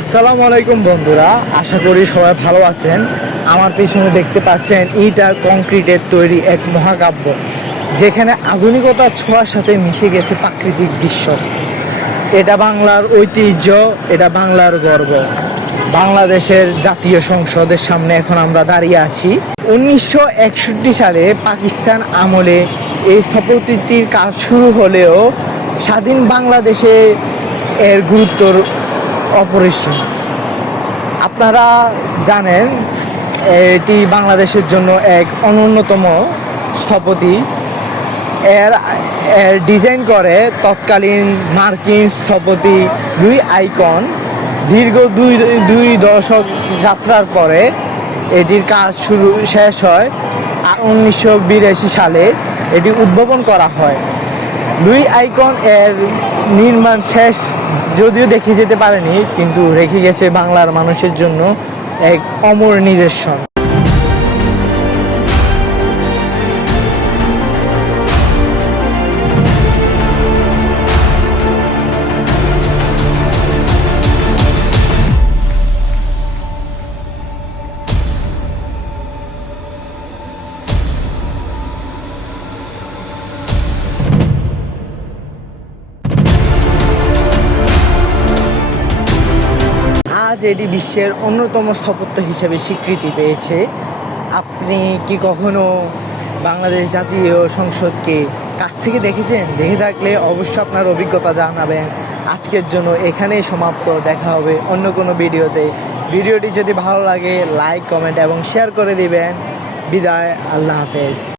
আসসালামু আলাইকুম বন্ধুরা, আশা করি সবাই ভালো আছেন। আমার পিছনে দেখতে পাচ্ছেন ইট আর কংক্রিটের তৈরি এক মহাকাব্য, যেখানে আধুনিকতার ছোঁয়ার সাথে মিশে গেছে প্রাকৃতিক দৃশ্য। এটা বাংলার ঐতিহ্য, এটা বাংলার গর্ব। বাংলাদেশের জাতীয় সংসদের সামনে এখন আমরা দাঁড়িয়ে আছি। 1961 সালে পাকিস্তান আমলে এই স্থপতিটির কাজ শুরু হলেও স্বাধীন বাংলাদেশে এর গুরুত্বর অপরিসীম। আপনারা জানেন এটি বাংলাদেশের জন্য এক অন্যতম স্থপতি। এর এর ডিজাইন করে তৎকালীন মার্কিন স্থপতি লুই আইকন। দীর্ঘ দুই দশক যাত্রার পরে এটির কাজ শেষ হয়। 1982 সালে এটি উদ্ভাবন করা হয়। লুই আইকন এর নির্মাণ শেষ যদিও দেখে যেতে পারেনি, কিন্তু রেখে গেছে বাংলার মানুষের জন্য এক অমর নিদর্শন। আজ এটি বিশ্বের অন্যতম স্থাপত্য হিসেবে স্বীকৃতি পেয়েছে। আপনি কি কখনো বাংলাদেশ জাতীয় সংসদকে কাছ থেকে দেখেছেন? দেখে থাকলে অবশ্যই আপনার অভিজ্ঞতা জানাবেন। আজকের জন্য এখানেই সমাপ্ত। দেখা হবে অন্য কোনো ভিডিওতে। ভিডিওটি যদি ভালো লাগে লাইক, কমেন্ট এবং শেয়ার করে দিবেন। বিদায়, আল্লাহ হাফেজ।